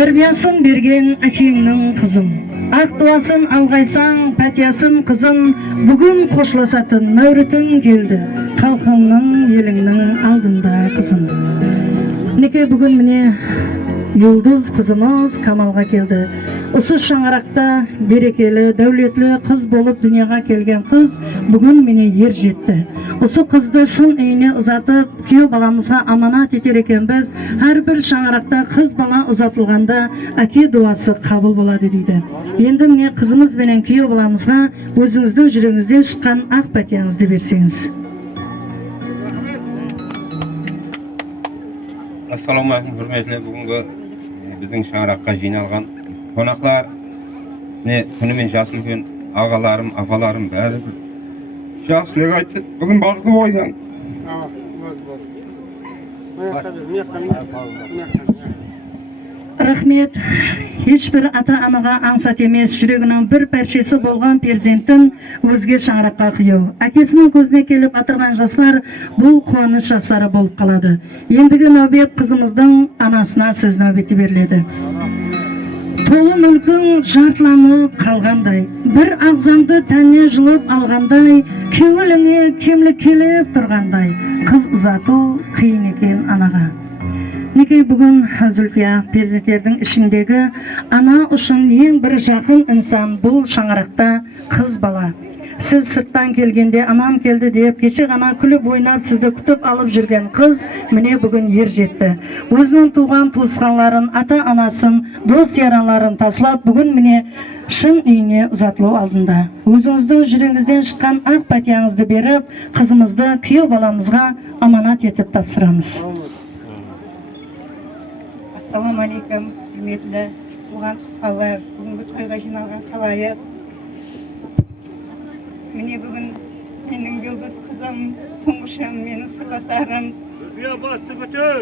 Тәрбиясын берген әкеңнің қызым. Ақ дуасын алғайсаң, пәтиясын қызын, бүгін қошласатын мәурітің келді, халқыңның, еліңнің алдында қызын. Неке бүгін міне Юлдыз қызымыз Камалға келді. Осы шаңырақта берекелі, дәулетлі қыз болып дүнияға келген қыз бүгін міне ер жетті. Осы қызды шын үйіне ұзатып, күйеу баламызға аманат етер екенбіз. Әрбір шаңырақта қыз бала ұзатылғанда әке дуасы қабыл болады дейді. Енді міне қызымыз бенен күйеу баламызға өзіңіздің жүрегіңізден шыққан ақ пәтияңызды берсеңіз. Ассаламалейкум, құрметті бүгінгі біздің шаңыраққа жиналған қонақтар, күнімен жасы үлкен ағаларым, апаларым бәрі бір жақсылық айтты. Қызым бақытты болсаң. Рахмет. Ешбір ата-анаға аңсат емес, жүрегінің бір пәршесі болған перзентін өзге шаңыраққа қию. Әкесінің көзіне келіп атырған жастар бұл қуаныш жастары болып қалады. Ендігі нәубет қызымыздың анасына сөз нәубеті беріледі. Толы мүлкің жартыланып қалғандай, бір ағзаңды тәннен жұлып алғандай, көңіліңе кемлік келіп тұрғандай, қыз ұзату қиын екен анаға. Неке бүгін Зүлфия перзенттердің ішіндегі ана үшін ең бір жақын инсан бұл шаңырақта қыз бала. Сіз сырттан келгенде анам келді деп кеше ғана күліп ойнап сізді күтіп алып жүрген қыз міне бүгін ер жетті. Өзінің туған туысқанларын, ата-анасын, дос яраларын таслап бүгін міне шын үйіне ұзатылу алдында. Өзіңіздің жүрегіңізден шыққан ақ пәтияңызды беріп, қызымызды күйеу баламызға аманат етіп тапсырамыз. Ассаламалейкум, құрметті туған туысқандар, бүгінгі тойға жиналған халайық. Міне бүгін менің Юлдыз қызым, тұңғышым, менің сырласарым,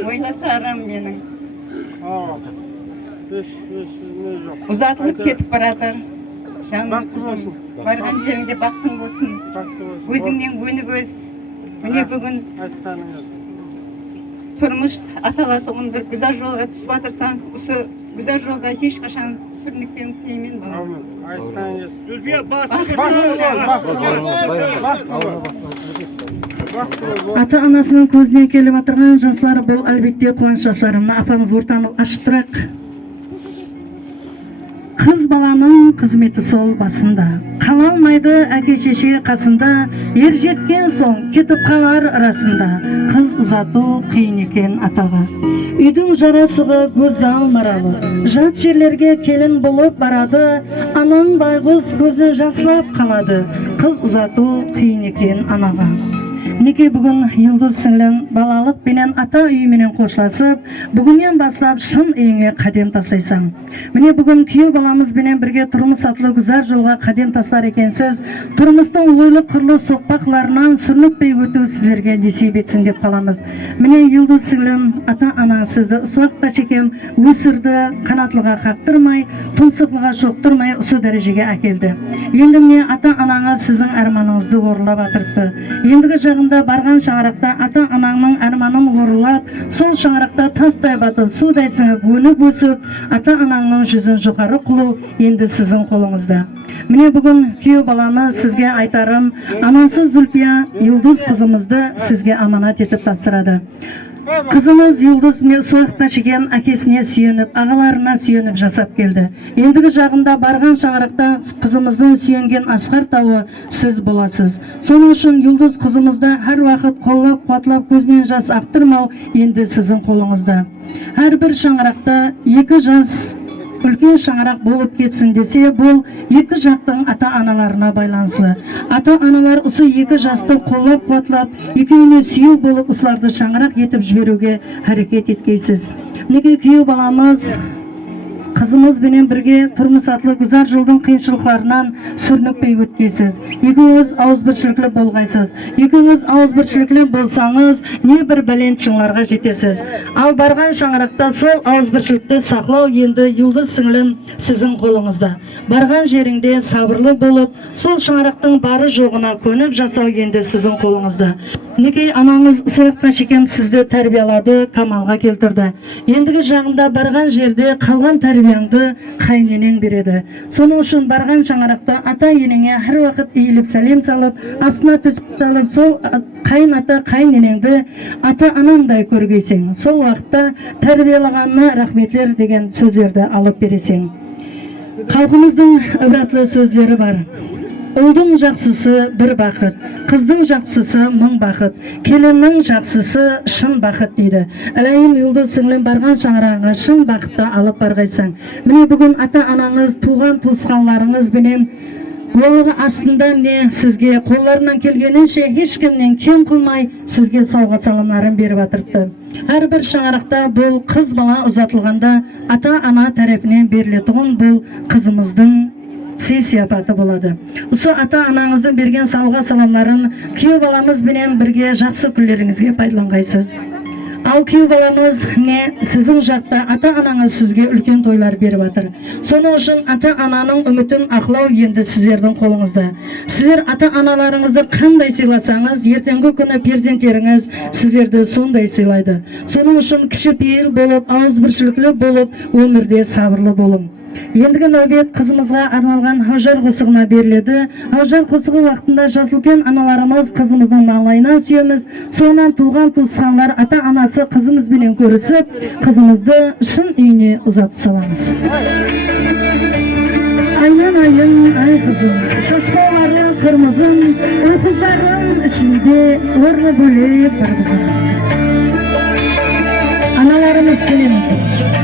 ойласарым менің. Ұзатылып кетіп баратыр. Жаным қызым, барған жеріңде бақтың болсын. Өзіңнен өніп өз. Міне бүгін тұрмыш аталатығын бір güzel жолға түсіп атырсаң, осы güzel жолға ешқашан сүрінікпен тілеймен болады. Ата-анасының көзіне келіп атырған жастары бұл әлбетте қуаныш жастарына апамыз ортанып ашып тұрақ. Қыз баланың қызметі сол басында, қала алмайды әке-шеше қасында, ер жеткен соң кетіп қалар арасында, қыз ұзату қиын екен атаға. Үйдің жарасығы көзал маралы, жат жерлерге келін болып барады, анаң байғыз көзі жаслап қалады, қыз ұзату қиын екен анаға. Неке бүгін Юлдыз сіңлім балалық пенен ата үйіменен қошласып, бүгіннен бастап шын үйіңе қадем тастайсың. Міне бүгін күйеу баламыз бенен бірге тұрмыс атлы güzel жолға қадем тастар екенсіз, тұрмыстың ойлы қырлы соқпақларынан сүрініппей өту сіздерге несіп етсін деп қаламыз. Міне Юлдыз сіңлім ата-ана сізді ұсуақта шекем өсірді, қанатылыға қақтырмай, тұмсықлыға шоқтырмай ұсы дәрежеге әкелді. Енді міне ата-анаңыз сіздің арманыңызды орындап атырыпты. Ендігі жағында барған шаңырақта ата-анаңның арманын орындап, сол шаңырақта тастай батып, судай сіңіп, өніп өсіп, ата-анаңның жүзін жоғары қылу енді сіздің қолыңызда. Міне бүгін күйеу баламыз сізге айтарым, анасы Зүлфия Юлдыз қызымызды сізге аманат етіп тапсырады. Қызымыз Юлдыз суықта шеген әкесіне сүйеніп, ағаларына сүйеніп жасап келді. Ендігі жағында барған шаңырақта қызымыздың сүйенген асқар тауы сіз боласыз. Соның үшін Юлдыз қызымызды әр уақыт қоллап, қуатлап, көзінен жас ақтырмау енді сіздің қолыңызда. Әрбір шаңырақта екі жас үлкен шаңырақ болып кетсін десе, бұл екі жақтың ата-аналарына байланысты. Ата-аналар осы екі жасты қоллап, қуатлап, екеуіне сүйеу болып, осыларды шаңырақ етіп жіберуге әрекет еткейсіз. Неге күйеу баламыз kızımız bilen birge turmuş atlı güzel жылдың kıyınçılıklarından sürünükpey ötkeysiz. Екеуіңіз ауызбіршіліклі болғайсыз. Екеуіңіз ауызбіршіліклі болсаңыз, не бір бәлен шыңларға жетесіз. Ал барған шаңырақта сол ауызбіршілікті сақлау енді юлдыз сіңлім сіздің қолыңызда. Барған жеріңде сабырлы болып, сол шаңырақтың бары жоғына көніп жасау енді сіздің қолыңызда. Неке анаңыз сояққа шекем сізді тәрбиялады, камалға келтірді. Ендігі жағында барған жерде қалған тәрбияңды қайненең береді. Соның үшін барған шаңырақта ата енеңе әр уақыт иіліп сәлем салып, астына түсіп салып, сол қайын ата қайненеңді ата анаңдай көргейсең. Сол уақытта тәрбиялағанына рахметлер деген сөздерді алып бересең. Халқымыздың ібратлы сөздері бар. Ұлдың жақсысы бір бақыт, қыздың жақсысы мың бақыт, келіннің жақсысы шын бақыт дейді. Әлейін юлдыз сіңлім барған шаңырағыңа шын бақытты алып барғайсың. Міне бүгін ата анаңыз, туған туысқанларыңыз бенен олығы астында не сізге қолларынан келгенінше ешкімнен кем қылмай сізге сауға салымларын беріп атырыпты. Әрбір шаңырақта бұл қыз бала ұзатылғанда ата ана тарапынан берілетұғын бұл қызымыздың сый-сияпаты болады. Осы ата анаңыздың берген сауға саламларын күйеу баламыз бенен бірге жақсы күндеріңізге пайдаланғайсыз. Ал күйеу баламыз не сіздің жақта ата анаңыз сізге үлкен тойлар беріп атыр. Соның үшін ата ананың үмітін ақлау енді сіздердің қолыңызда. Сіздер ата аналарыңызды қандай сыйласаңыз, ертеңгі күні перзенттеріңіз сіздерді сондай сыйлайды. Соның үшін кішіпейіл болып, ауызбіршіліклі болып, өмірде сабырлы болың. Ендігі нәубет қызымызға арналған Хаужар қосығына беріледі. Хаужар қосығы уақытында жазылген аналарымыз қызымыздың маңлайына сүйеміз. Соңынан туған туысқандар ата анасы қызымызбенен көрісіп, қызымызды шын үйіне ұзатып саламыз. Айнан айын, ай қызым, шаштаулары қырмызым, ұл-қыздарым ішінде орны бөлек бір қызым. Аналарымыз келеміз бірінші.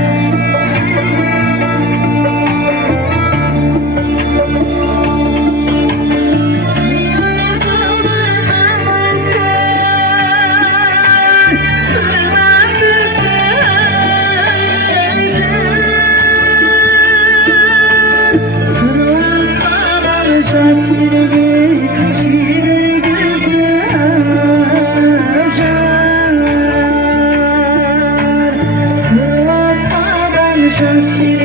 Şaşırı